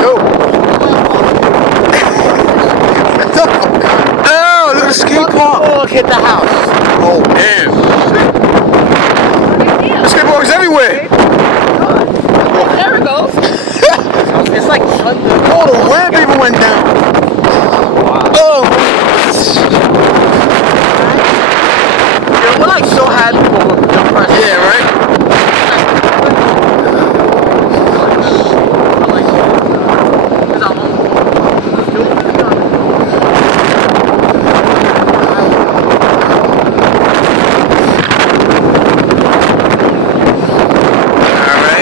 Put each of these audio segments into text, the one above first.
Yo. Oh, look at the skate park. Look, hit the house. Oh, damn. The skate park is everywhere. There it goes. It's like thunder. Oh, the ramp even went down. Wow. Oh. Yeah, we're like so happy for the press. Yeah, right?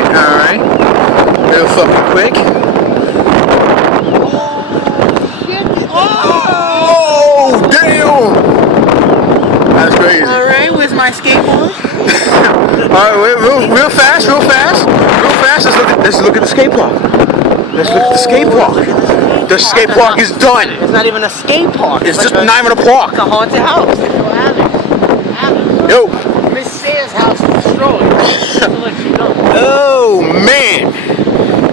Alright. Real fucking quick. Oh, damn! That's crazy. Alright, where's my skateboard? Alright, real fast. Let's look at the skate park. Let's look at the skate park. The skate park is done. It's not even a skate park. It's like just not even a park. It's a haunted house. Yo. Miss Sayers' house is destroyed. Just to let you know. Oh, man.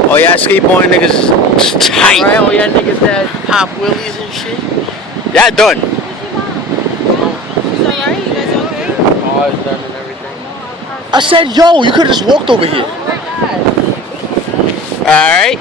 Oh, yeah, skateboarding niggas is tight. Right, all y'all niggas that pop willies and shit. Yeah, done. She's alright? You guys okay? Oh, it's done and everything. I said, yo, you could have just walked over here. Oh my god. Alright.